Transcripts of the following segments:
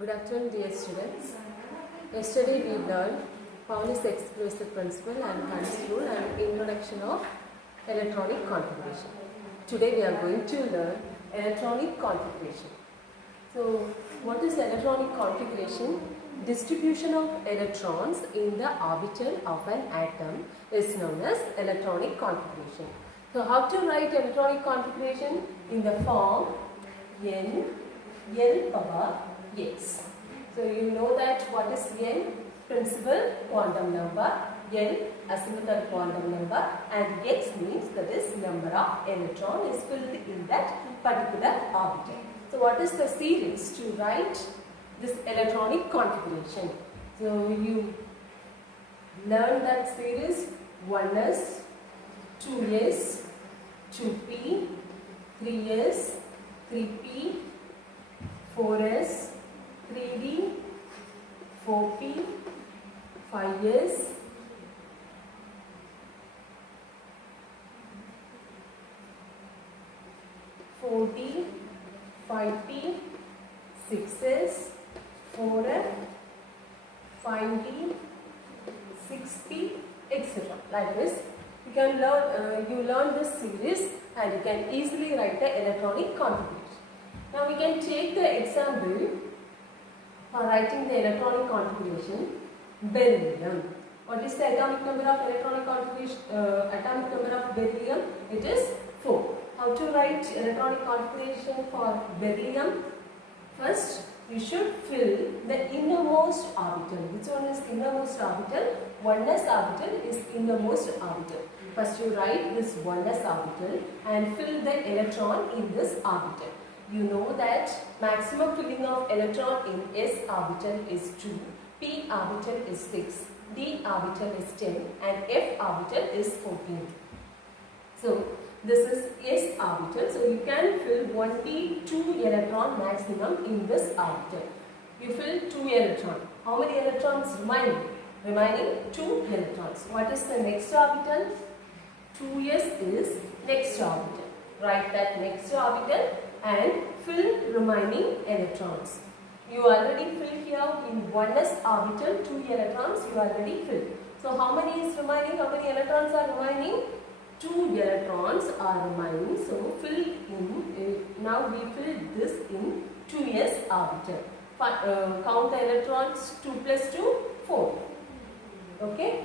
Good afternoon, dear students. Yesterday we learned Pauli's exclusive principle and Hunt's rule and introduction of electronic configuration. Today we are going to learn electronic configuration. So, what is electronic configuration? Distribution of electrons in the orbital of an atom is known as electronic configuration. So, how to write electronic configuration? In the form n L power x. So you know that what is n? Principal quantum number, L azimuthal quantum number, and x means that is number of electron is filled in that particular orbital. So what is the series to write this electronic configuration? So you learn that series 1s, 2s, 2p, 3s, 3p, 4s, 3d, 4p, 5s, 4d, 5p, 6s, 4f, 5d, 6p, etc. Like this, you can learn this series and you can easily write the electronic configuration. Now we can take the example for writing the electronic configuration. Beryllium. What is the atomic number of electronic configuration? Atomic number of beryllium? It is 4. How to write electronic configuration for beryllium? First, you should fill the innermost orbital. Which one is innermost orbital? 1s orbital is innermost orbital. First, you write this 1s orbital and fill the electron in this orbital. You know that maximum filling of electron in s orbital is 2, p orbital is 6, d orbital is 10 and f orbital is 14. So this is s orbital. So you can fill only 2 electron maximum in this orbital. You fill 2 electron. How many electrons remaining? Remaining 2 electrons. What is the next orbital? 2s is next orbital. Write that next orbital and fill remaining electrons. You already filled here in 1s orbital 2 electrons you already filled. So how many is remaining? How many electrons are remaining? 2 electrons are remaining. So fill in, now we fill this in 2s orbital. Count the electrons, 2 plus 2, 4. Okay.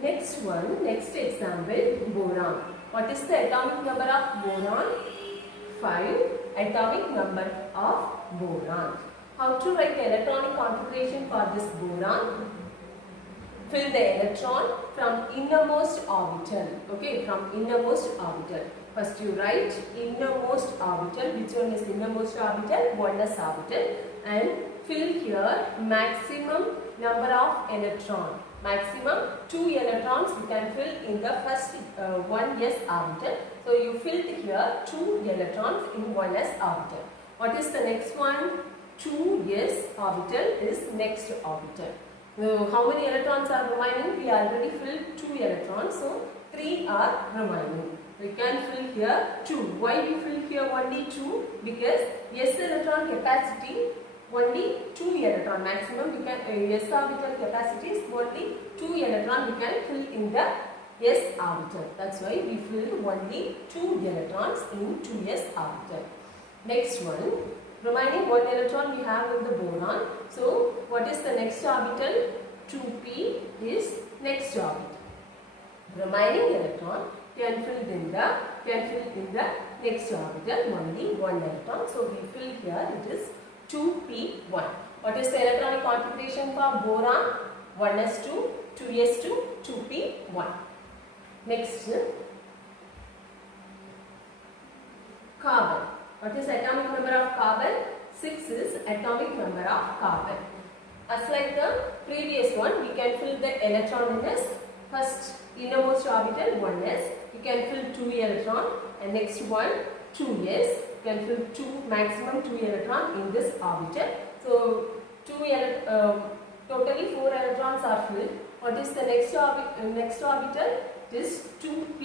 Next one, next example, boron. What is the atomic number of boron? 5. Atomic number of boron. How to write the electronic configuration for this boron? Fill the electron from innermost orbital. Okay, from innermost orbital. First you write innermost orbital. Which one is innermost orbital? 1s orbital. And fill here maximum number of electron. Maximum 2 electrons you can fill in the first 1s orbital. So you filled here 2 electrons in 1s orbital. What is the next one? 2s orbital is next orbital. How many electrons are remaining? We already filled 2 electrons. So 3 are remaining. We can fill here 2. Why we fill here only 2? Because s electron capacity only 2 electron maximum. We can s orbital capacity is only 2 electron we can fill in the s orbital. That's why we filled only 2 electrons in 2s orbital. Next one, remaining 1 electron we have in the boron. So what is the next orbital? 2p is next orbital. Remaining electron can fill in the next orbital only 1 electron. So we fill here it is 2p1. What is the electronic configuration for boron? 1s2, 2s2, 2p1. Next, carbon. What is atomic number of carbon? 6 is atomic number of carbon. As like the previous one, we can fill the electron in this first innermost orbital 1s. You can fill 2 electron and next one 2s. You can fill 2 maximum 2 electron in this orbital. So totally 4 electrons are filled. What is the next orbital? It is 2p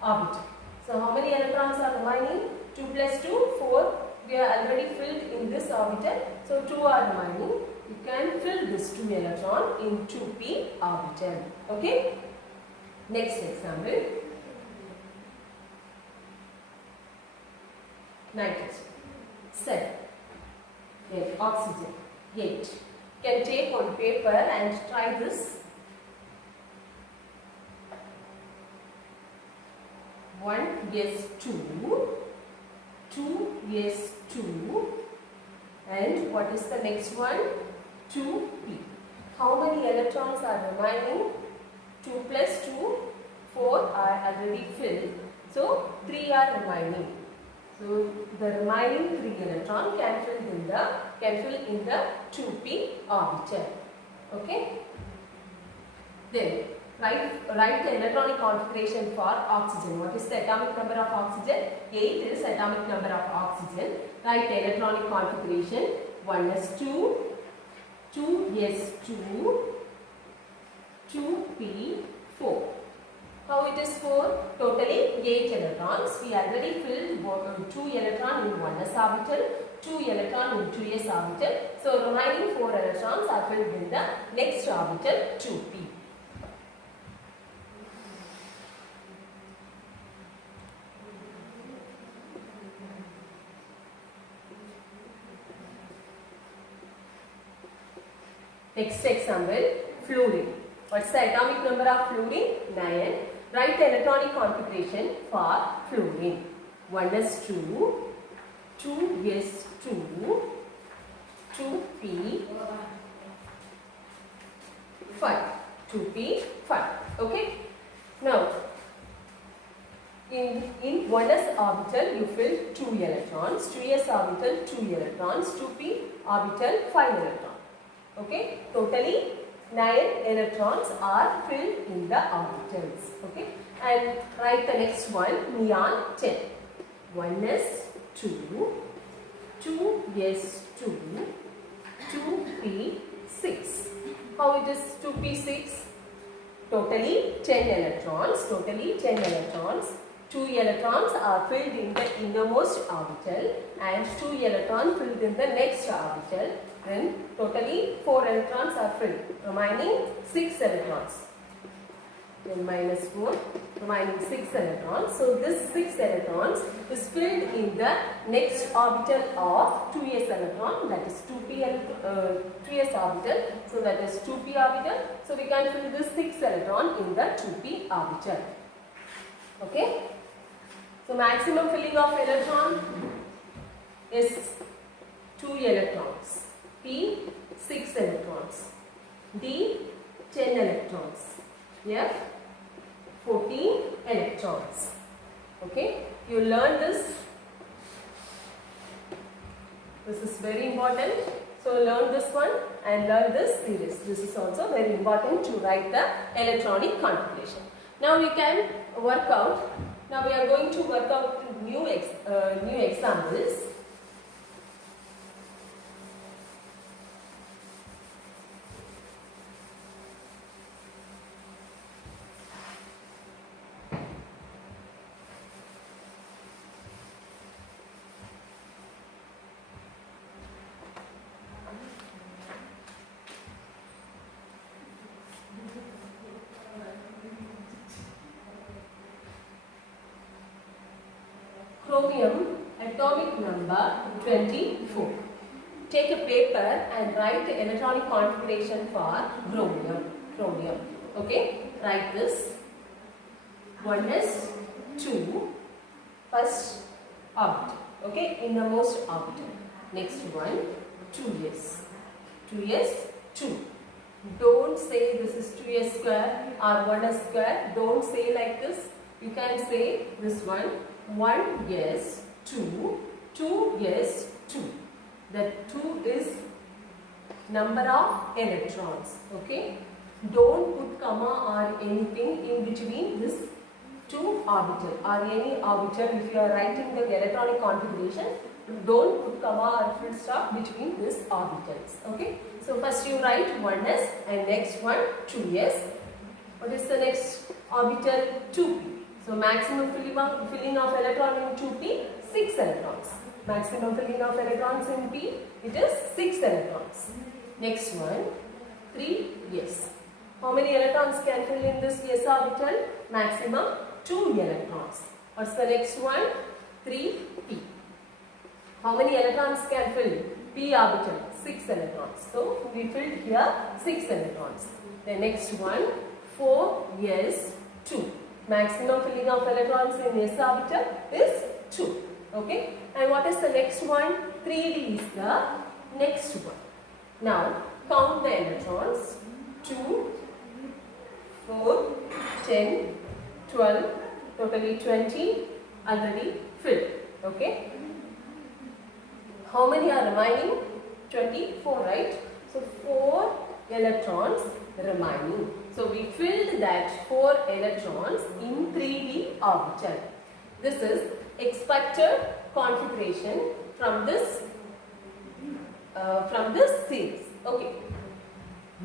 orbital. So how many electrons are remaining? 2 plus 2, 4. we are already filled in this orbital. So 2 are remaining. You can fill this 2 electron in 2p orbital. Okay. Next example. Nitrogen 7. Then oxygen 8. You can take on paper and try this. 1 yes 2, 2 yes 2, and what is the next one? 2p. How many electrons are remaining? 2 plus 2, 4 are already filled. So 3 are remaining. So the remaining 3 electron can fill in the 2p orbital. Okay. Then write the electronic configuration for oxygen. What is the atomic number of oxygen? 8 is atomic number of oxygen. Write the electronic configuration. 1s2, 2s2, 2p4. How it is 4? Totally 8 electrons. We already filled 2 electron in 1s orbital, 2 electron in 2s orbital. So remaining 4 electrons are filled in the next orbital 2p. Next example, fluorine. What's the atomic number of fluorine? 9. Write the electronic configuration for fluorine. 1s2, 2s2, 2p5. 2p5. Okay. Now, in 1s orbital you fill 2 electrons, 2s orbital 2 electrons, 2p orbital 5 electrons. Okay, totally 9 electrons are filled in the orbitals. Okay, and write the next one, neon 10. 1s2, 2s2, 2p6. How it is 2p6? Totally 10 electrons. Totally 10 electrons. 2 electrons are filled in the innermost orbital and 2 electrons filled in the next orbital. Then totally 4 electrons are filled. Remaining 6 electrons. Then minus 4. Remaining 6 electrons. So this 6 electrons is filled in the next orbital of 2s electron, that is 2s orbital. So that is 2p orbital. So we can fill this 6 electron in the 2p orbital. Okay. So maximum filling of electron is 2 electrons. P 6 electrons. D 10 electrons. F 14 electrons. Okay. You learn this. This is very important. So learn this one and learn this series. This is also very important to write the electronic configuration. Now we can work out. Now we are going to work out new examples. Chromium, atomic number 24. Take a paper and write the electronic configuration for chromium. Okay, write this. 1s2, first orbital. Okay, innermost orbital. Next one, 2s2. Don't say this is 2s square or 1s square. Don't say like this. You can say this one. 1s2, 2s2. That 2 is number of electrons. Okay. Don't put comma or anything in between this 2 orbital or any orbital. If you are writing the electronic configuration, don't put comma or full stop between these orbitals. Okay. So first you write 1s and next one 2s. What is the next orbital? 2p. So maximum filling of electron in 2p, 6 electrons. Maximum filling of electrons in P, it is 6 electrons. Next one, 3s. How many electrons can fill in this s orbital? Maximum 2 electrons. What's the next one? 3p. How many electrons can fill p orbital? 6 electrons. So we filled here 6 electrons. The next one, 4s2. Maximum filling of electrons in s orbital is 2. Okay. And what is the next one? 3d is the next one. Now count the electrons. 2, 4, 10, 12, totally 20 already filled. Okay. How many are remaining? 24, right? So 4 electrons remaining. So we filled that 4 electrons in 3d orbital. This is expected configuration from this series. Okay.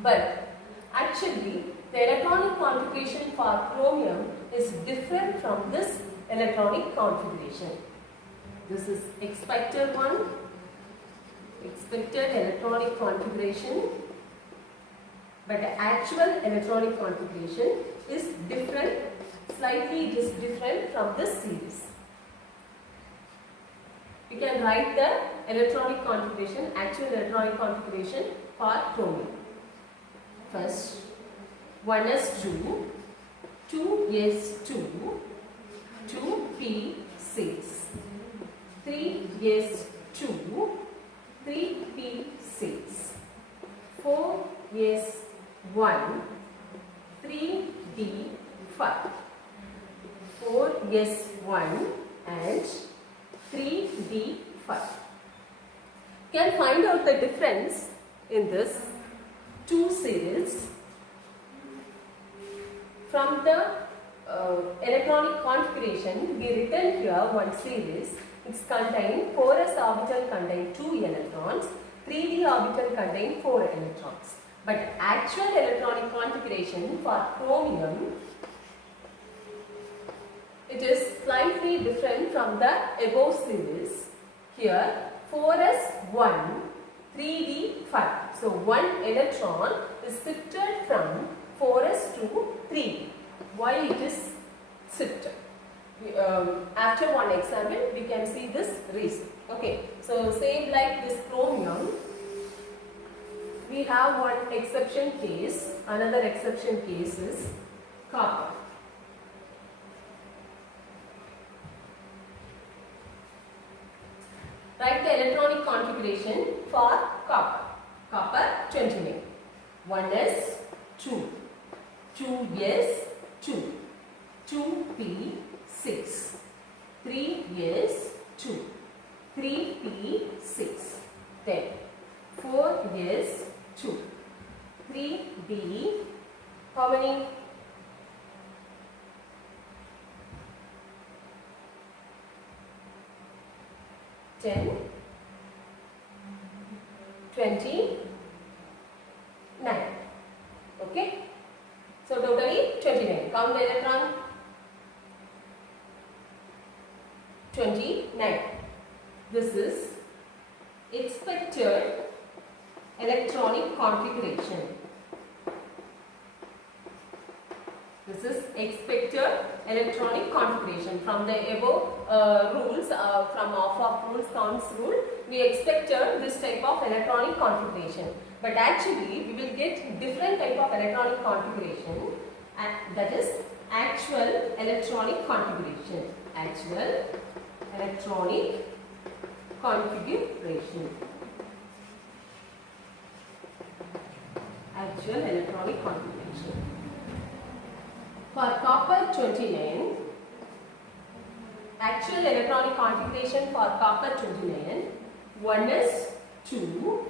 But actually the electronic configuration for chromium is different from this electronic configuration. This is expected one. Expected electronic configuration, but the actual electronic configuration is different, slightly it is different from this series. We can write the electronic configuration, actual electronic configuration for chromium. First, 1s2, 2s2, 2p6, 3s2, 3p6, 4s1, 3d5, 4s1 and 3d5. Can find out the difference in this two series from the electronic configuration. We written here one series. It's contain 4s orbital contain 2 electrons, 3d orbital contain 4 electrons. But actual electronic configuration for chromium, it is slightly different from the above series. Here 4s1, 3d5. So 1 electron is shifted from 4s to 3d. Why it is shifted? After one example, we can see this reason. Okay, so same like this chromium, we have one exception case. Another exception case is copper. Write the electronic configuration for copper. Copper 29. 1s2, 2s2, 2p6, 3s2, 3p6, then 4s2, 3d, how many? 10, 29. Okay. So totally 29. Count the electron. 29. This is expected electronic configuration. This is expected electronic configuration. From the above rules, from off rules, counts rule, we expected this type of electronic configuration. But actually, we will get different type of electronic configuration, and that is actual electronic configuration. Actual electronic configuration. Actual electronic configuration. For copper 29, actual electronic configuration for copper 29, 1s2,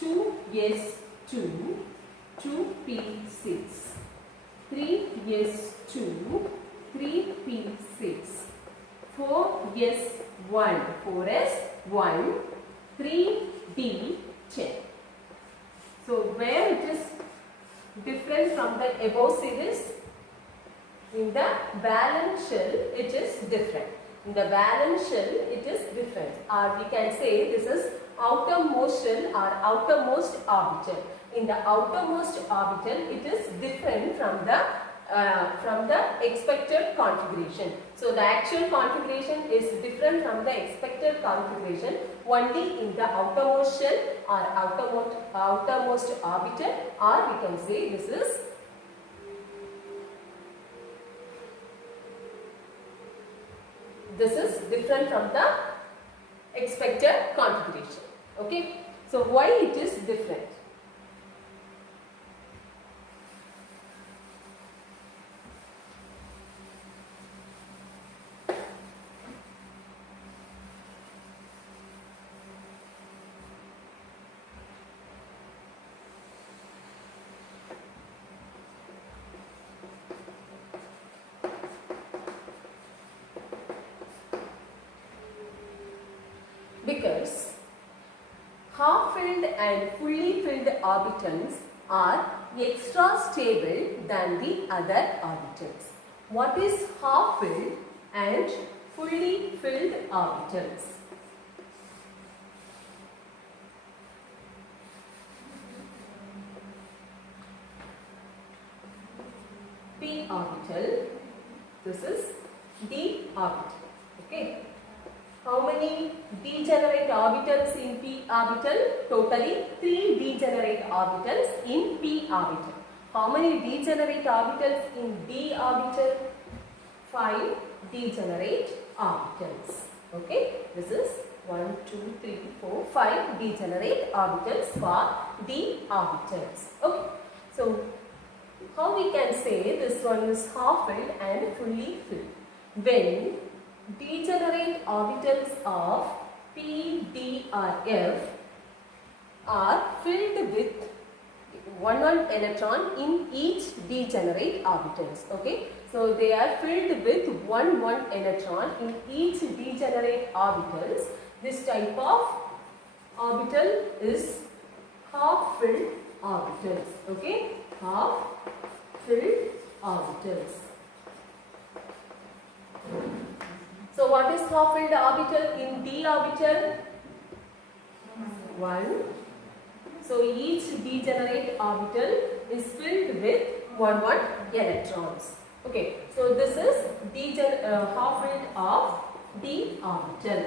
2s2, 2p6, 3s2, 3p6, 4s1, 4s1, 3d10. So where it is different from the above series? In the valence shell, it is different. In the valence shell, it is different. Or we can say this is outermost shell or outermost orbital. In the outermost orbital, it is different from the expected configuration. So the actual configuration is different from the expected configuration only in the outermost shell or outermost orbital, or we can say this is different from the expected configuration. Okay. So why it is different? Because half-filled and fully filled orbitals are extra stable than the other orbitals. What is half-filled and fully filled orbitals? P orbital, this is D orbital. Okay. How many degenerate orbitals in P orbital? Totally 3 degenerate orbitals in P orbital. How many degenerate orbitals in D orbital? 5 degenerate orbitals. Okay, this is 1, 2, 3, 4, 5 degenerate orbitals for D orbitals. Okay, so how we can say this one is half filled and fully filled? When degenerate orbitals of P, D or F are filled with one electron in each degenerate orbitals. Okay, so they are filled with one electron in each degenerate orbitals. This type of orbital is half filled orbitals. Okay, half filled orbitals. So what is half-filled orbital in D orbital? 1. So each degenerate orbital is filled with one electrons. Okay. So this is half-filled of D orbital.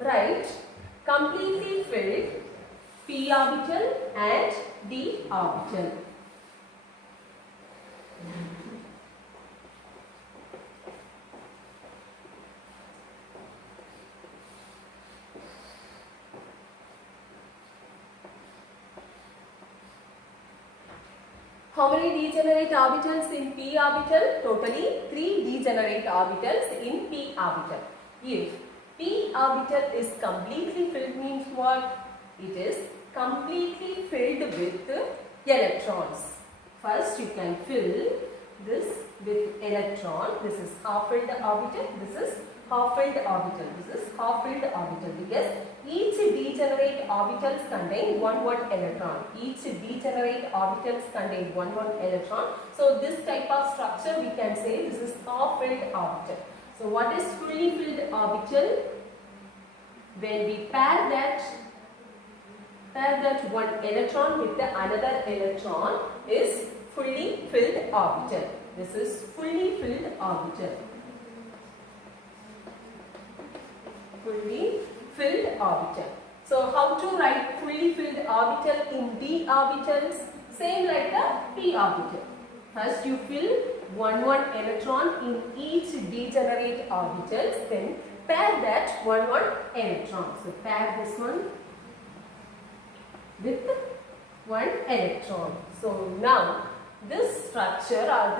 Right. Completely filled P orbital and D orbital. How many degenerate orbitals in P orbital? Totally 3 degenerate orbitals in P orbital. If P orbital is completely filled means what? It is completely filled with electrons. First you can fill this with electron. This is half-filled orbital. This is half-filled orbital. This is half-filled orbital because each degenerate orbitals contain one electron. Each degenerate orbitals contain one electron. So this type of structure we can say this is half-filled orbital. So what is fully filled orbital? When we pair that one electron with the another electron is fully filled orbital. This is fully filled orbital. Fully filled orbital. So how to write fully filled orbital in D orbitals? Same like the P orbital. First you fill one electron in each degenerate orbitals, then pair that one electron. So pair this one with one electron. So now this structure or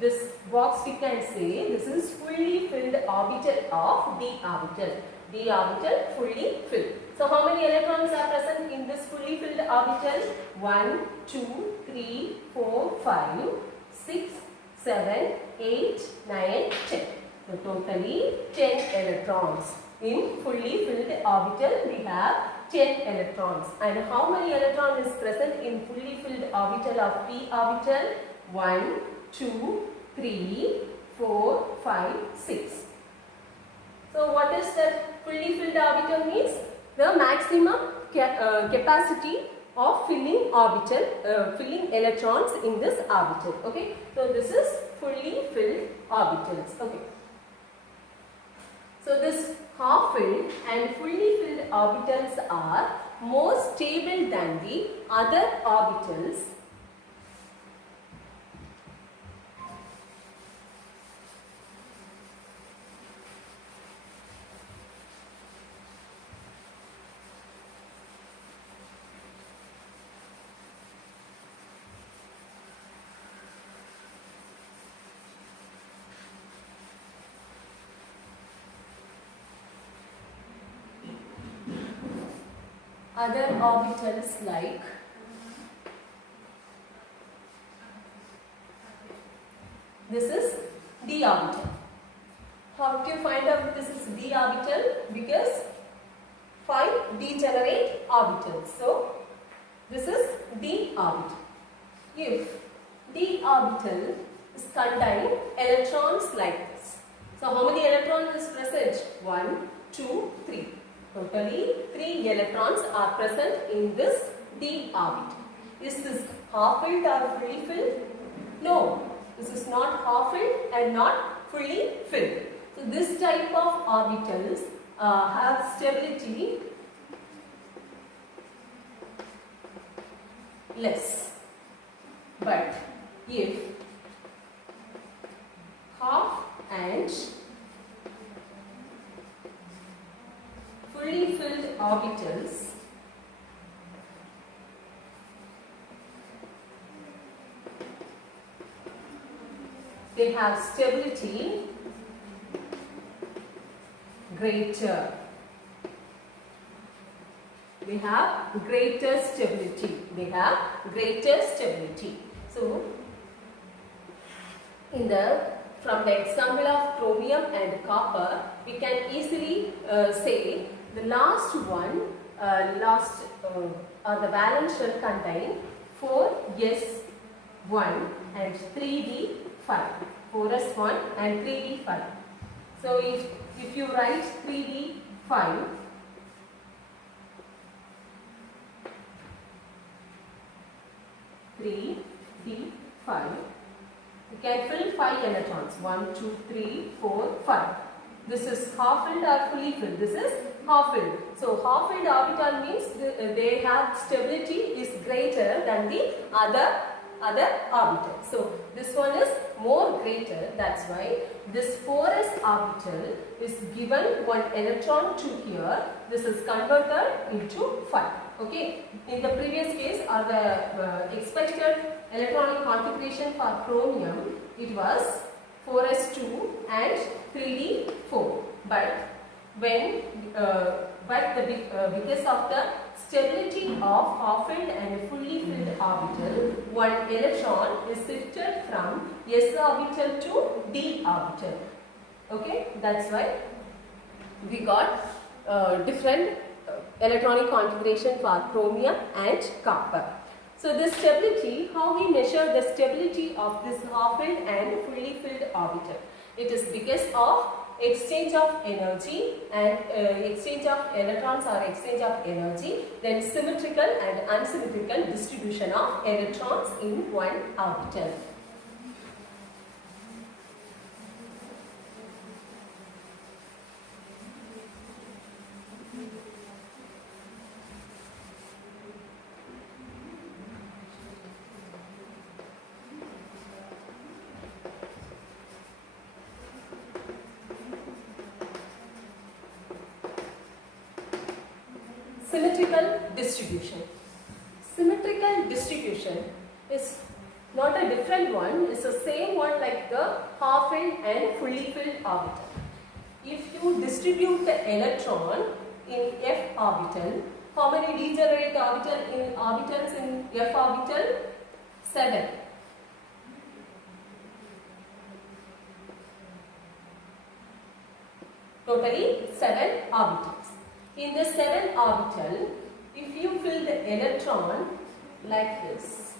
this box we can say this is fully filled orbital of D orbital. D orbital fully filled. So how many electrons are present in this fully filled orbital? 1, 2, 3, 4, 5, 6, 7, 8, 9, 10. So totally 10 electrons. In fully filled orbital we have 10 electrons. And how many electrons is present in fully filled orbital of p orbital? 1, 2, 3, 4, 5, 6. So what is that fully filled orbital means? The maximum capacity of filling electrons in this orbital. Okay, so this is fully filled orbitals. Okay, so this half filled and fully filled orbitals are more stable than the other orbitals. Other orbitals like this is d orbital. How do you find out this is d orbital? Because 5 degenerate orbitals. So this is d orbital. If d orbital is contain electrons like this. So how many electrons is present? 1, 2, 3. Totally 3 electrons are present in this d orbital. Is this half filled or fully filled? No, this is not half filled and not fully filled. So this type of orbitals have stability less. But if half and fully filled orbitals they have stability greater. They have greater stability. They have greater stability. So, from the example of chromium and copper, we can easily say the last one, the valence shell contain 4s1 and 3d5. 4s1 and 3d5. So if you write 3d5, you can fill 5 electrons. 1, 2, 3, 4, 5. This is half filled or fully filled. This is half filled. So half filled orbital means they have stability is greater than the other orbital. So this one is more greater. That's why this 4s orbital is given 1 electron to here. This is converted into 5. Okay. In the previous case or the expected electronic configuration for chromium, it was 4s2 and 3d4. But because of the stability of half filled and fully filled orbital, 1 electron is shifted from s orbital to d orbital. Okay, that's why we got different electronic configuration for chromium and copper. So this stability, how we measure the stability of this half filled and fully filled orbital? It is because of exchange of energy and exchange of electrons or exchange of energy, then symmetrical and unsymmetrical distribution of electrons in one orbital. Symmetrical distribution. Symmetrical distribution is not a different one, it's the same one like the half filled and fully filled orbital. If you distribute the electron in f orbital, how many degenerate orbitals in f orbital? 7. Totally 7 orbitals. In the 7 orbital, if you fill the electron like this,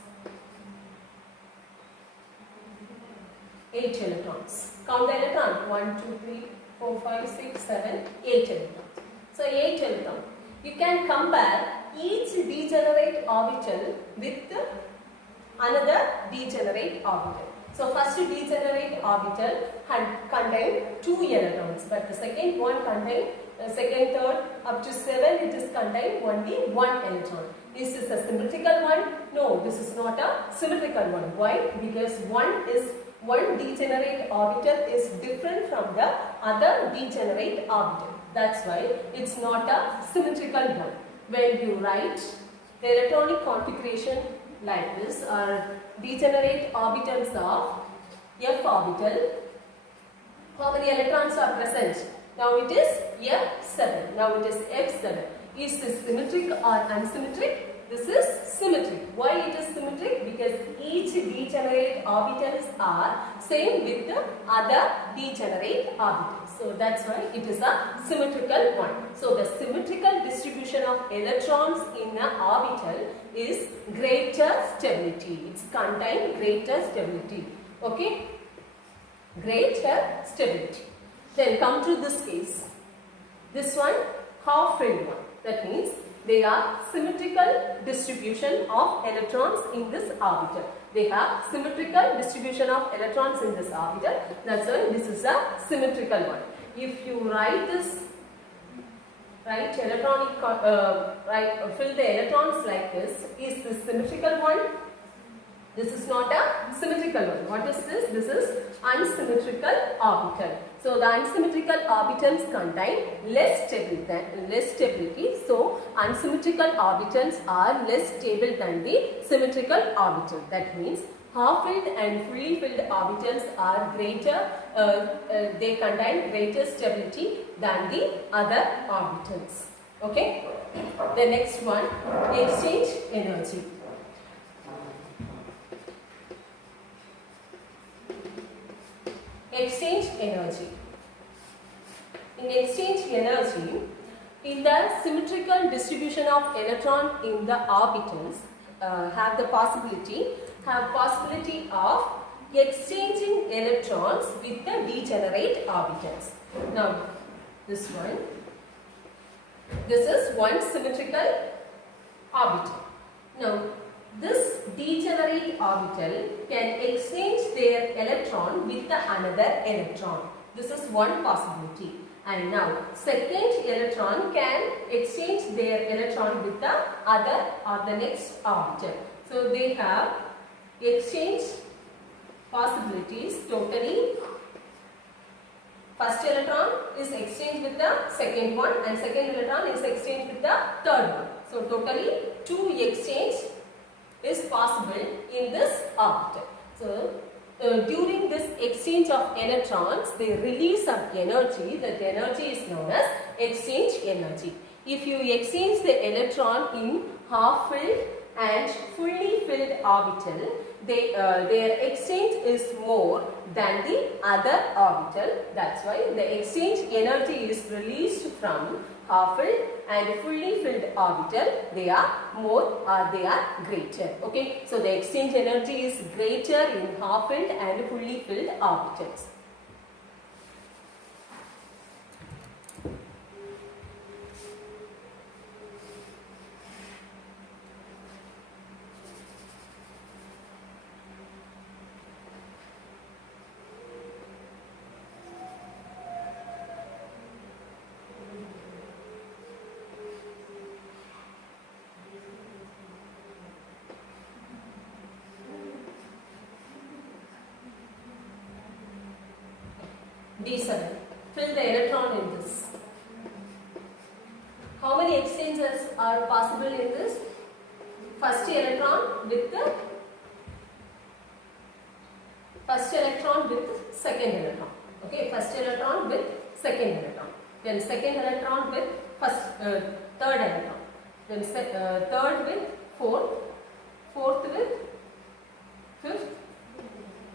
8 electrons. Count the electron. 1, 2, 3, 4, 5, 6, 7, 8 electrons. So 8 electrons. You can compare each degenerate orbital with another degenerate orbital. So first degenerate orbital contain 2 electrons, but the second one contain second, third up to 7 it is contain only 1 electron. Is this a symmetrical one? No, this is not a symmetrical one. Why? Because one degenerate orbital is different from the other degenerate orbital. That's why it's not a symmetrical one. When you write the electronic configuration like this, or degenerate orbitals of F orbital, how many electrons are present? Now it is F7. Now it is F7. Is this symmetric or unsymmetric? This is symmetric. Why it is symmetric? Because each degenerate orbitals are same with the other degenerate orbitals. So that's why it is a symmetrical one. So the symmetrical distribution of electrons in an orbital is greater stability. It's contain greater stability. Okay? Greater stability. Then come to this case. This one, half-filled one. That means they are symmetrical distribution of electrons in this orbital. They have symmetrical distribution of electrons in this orbital. That's why this is a symmetrical one. If you write this, fill the electrons like this, is this symmetrical one? This is not a symmetrical one. What is this? This is unsymmetrical orbital. So the unsymmetrical orbitals contain less stability. So unsymmetrical orbitals are less stable than the symmetrical orbital. That means half-filled and fully filled orbitals are greater. They contain greater stability than the other orbitals. Okay. The next one, exchange energy. Exchange energy. In exchange energy, in the symmetrical distribution of electron in the orbitals, have possibility of exchanging electrons with the degenerate orbitals. Now, this is one symmetrical orbital. Now, this degenerate orbital can exchange their electron with another electron. This is one possibility. And now, second electron can exchange their electron with the other or the next orbital. So, they have exchange possibilities totally. First electron is exchanged with the second one and second electron is exchanged with the third one. So, totally 2 exchange is possible in this orbital. So, during this exchange of electrons, they release some energy. That energy is known as exchange energy. If you exchange the electron in half-filled and fully filled orbital, their exchange is more than the other orbital. That's why the exchange energy is released from half-filled and fully filled orbital. They are more or they are greater. Okay, so the exchange energy is greater in half-filled and fully filled orbitals. D7. Fill the electron in this. How many exchanges are possible in this? First electron with the second electron. Okay, first electron with second electron. Then second electron with third electron. Then third with fourth, fourth with fifth,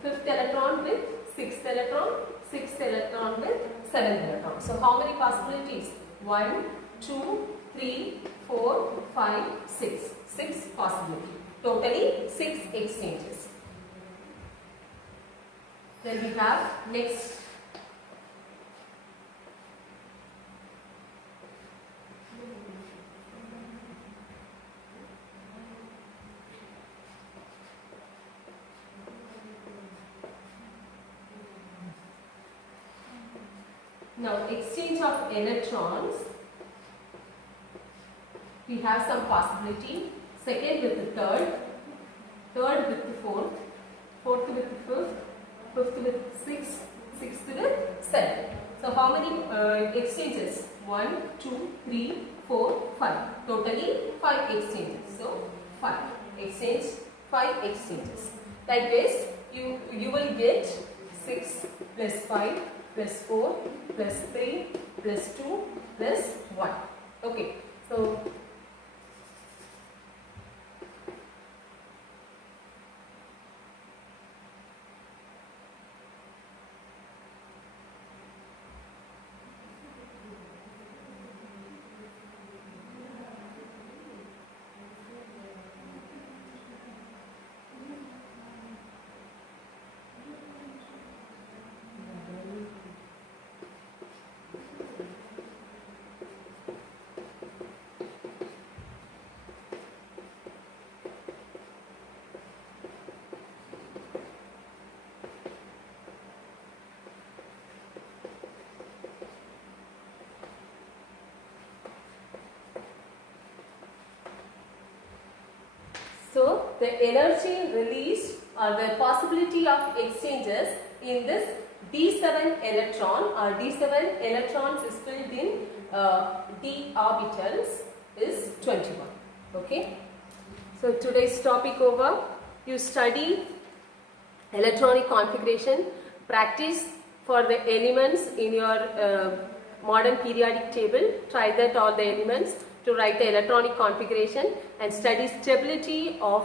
fifth electron with sixth electron, sixth electron with seventh electron. So how many possibilities? 1, 2, 3, 4, 5, 6. 6 possibility. Totally 6 exchanges. Then we have next. Now, exchange of electrons, we have some possibility. Second with the third, third with the fourth, fourth with the fifth, fifth with sixth, sixth with seventh. So, how many exchanges? 1, 2, 3, 4, 5. Totally 5 exchanges. So, 5 exchange, 5 exchanges. Like this, you will get 6 plus 5 plus 4 plus 3 plus 2 plus 1. Okay. So, the energy released or the possibility of exchanges in this d7 electron or d7 electrons is filled in d orbitals is 21. Okay. So today's topic over. You study electronic configuration, practice for the elements in your modern periodic table. Try that all the elements to write the electronic configuration and study stability of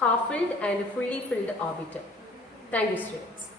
half-filled and fully filled orbital. Thank you, students.